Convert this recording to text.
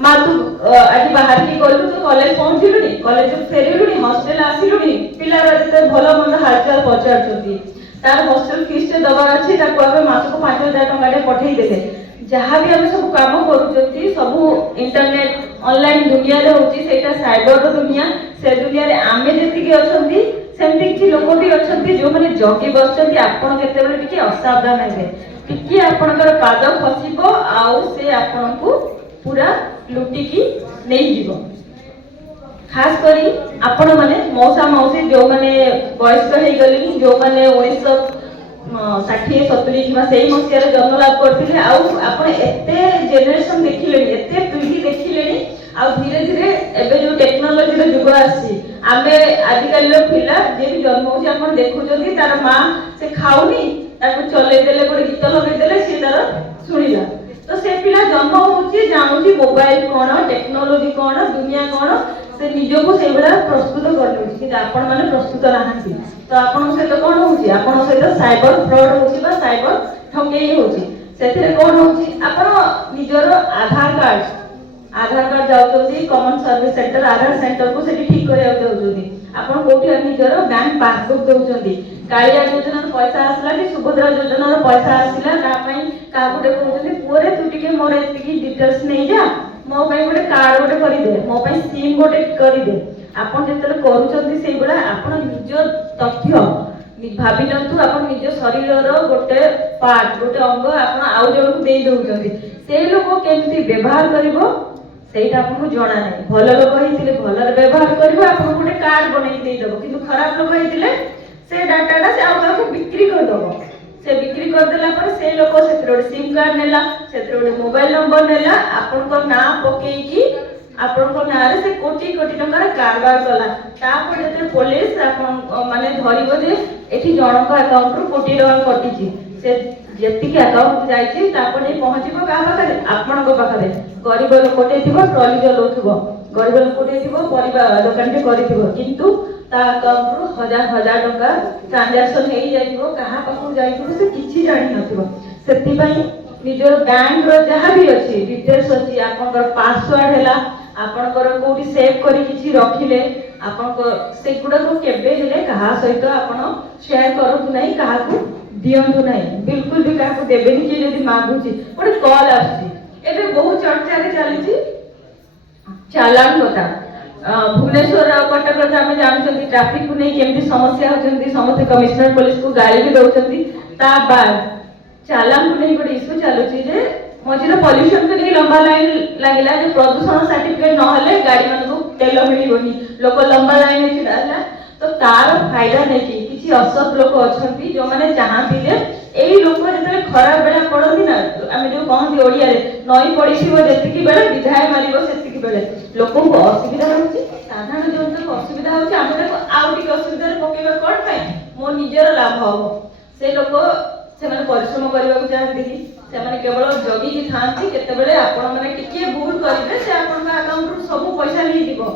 माँ तू आज बाहर की गलु तू कॉलेज पहुंचलुनी कॉलेज फेरिलुनी हॉस्टल आसिलुनी पिलार जते भलो मंद हालचाल पचारछंती तार हॉस्टल फीस ते दबार अछि ताको आबे मासको 5000 टका दे पठेई देले जहाँ भी आमे सब काम करूछंती सब इंटरनेट ऑनलाइन दुनिया रे होची सेटा साइबर रो दुनिया से दुनिया रे आमे जेति के अछंती सेमति कि लोक भी अछंती जो माने जगी बसचंती आपण केते बेले टिके असावधान हेबे टिके आपणकर पाद खसिबो आउ से आपनको पूरा लुटी की नहीं जीवो खास करी आपण माने मौसा मौसी जो माने वयस्क हे गलिनी जो माने 1960 70 किबा सेही मसिया रे जन्म लाभ करथिले आउ आपण एते जनरेशन देखिलेनी एते पीढ़ी देखिलेनी आउ धीरे धीरे एबे जो टेक्नोलॉजी रो जुग आसी आमे आजिकल रो पिला जे भी जन्म होची आपण देखुजोगी तार मां से खाउनी ताको चले देले गोटे गीत लगे देले से तार सुनिला तो से पिला जन्म होची जानुची मोबाइल कोन टेक्नोलॉजी कोन दुनिया कोन से निजो को से बेला प्रस्तुत करलोची कि आपण माने प्रस्तुत रहांती तो आपण से तो कोन होची आपण से तो साइबर फ्रॉड होची बा साइबर ठकेई होची सेथिरे कोन होची आपण निजरो आधार कार्ड जाउतोती कॉमन सर्विस सेंटर आधार सेंटर को सेठी ठीक करिया जाउतोती आपण कोठी निजरो बैंक पासबुक दउचंती कालिया योजना पैसा आसला कि सुभद्रा योजना पैसा आसिला ता पई का गुटे कहउचंती पुरे तू टिके मोर एतिकी डिटेल्स नै जा मो पई गुटे कार्ड गुटे करि दे मो पई सिम गुटे करि दे आपण जेतले करूचंती सेई बेला आपण निज तथ्य भाबिनंतु आपण निज शरीरर गोटे पार्ट गोटे अंग आपण आउ जण को देई दउचंती से लोक केमति व्यवहार करिवो सेटा आपको जणा नै भल लोक हेतिले भलर व्यवहार करिवो आपण गोटे कार्ड बनै देई दबो किंतु खराब लोक हेतिले से डाटाटा से आउ काको बिक्री कर दबो से बिक्री कर देला पर से लोक सेत्र सिम कार्ड नेला सेत्र मोबाइल नंबर नेला आपण को ना पकेई की आपण को ना रे से कोटी कोटी टंका कारबार कला तापर जेते पुलिस आपण माने धरिबो जे एठी जणक अकाउंट रो कोटी टंका कटिची से जेति के अकाउंट जाईची तापर नै पहुंचीबो का पाखरे आपण को पाखरे गरीब लोकटे थिबो ट्रॉली चलौथिबो गरीब लोकटे थिबो परिवार दुकान के करिथिबो किंतु ता अकाउंट रो हजार हजार टंका ट्रांजैक्शन हेई जाईथिबो कहा पाखु जाईथिबो से किछि जानि नथिबो सेति पई निजर बैंक रो जहा भी अछि डिटेल्स अछि आपनकर पासवर्ड हैला आपनकर कोठी सेव करी किछि रखिले आपनको सेगुडा को केबे हेले कहा सहित आपण शेयर करथु नै कहा को दियंतु नै बिल्कुल भी कहा को देबेनी कि यदि मागुची ओटे कॉल आछि एबे बहुत चर्चा रे चलीछि चालान होता भुवनेश्वर कटक रे हम जानछथि ट्रैफिक को नै केमति समस्या होचंती समस्त कमिश्नर पुलिस को गाड़ी भी दउचंती ता बाद चालान को नै गोटे इशू चालुछि जे मझिरे पॉल्यूशन को नै लंबा लाइन लागिला जे प्रदूषण सर्टिफिकेट न हले गाड़ी मन को तेल मिलिबोनी लोक लंबा लाइन में छिडाला तो तार फायदा नै कि किछि असत लोक अछंती जो माने चाहती जे एई लोक जते खराब बेला पड़ोनी ना आमे जो कहंती ओडिया रे नई पड़िसिबो जेतिकी बेले विधाय मारिबो सेतिकी बेले लोक को असुविधा होची साधारण जनता को असुविधा होची आमे आउ टिक असुविधा रे पकेबा कोन पय मो निजर लाभ हो से लोक सेमाने परिश्रम करबा चाहती कि सेमाने केवल जगी कि थांती केते बेले आपण माने टिके भूल करिवे से आपण अकाउंट रो सब पैसा नै दिबो।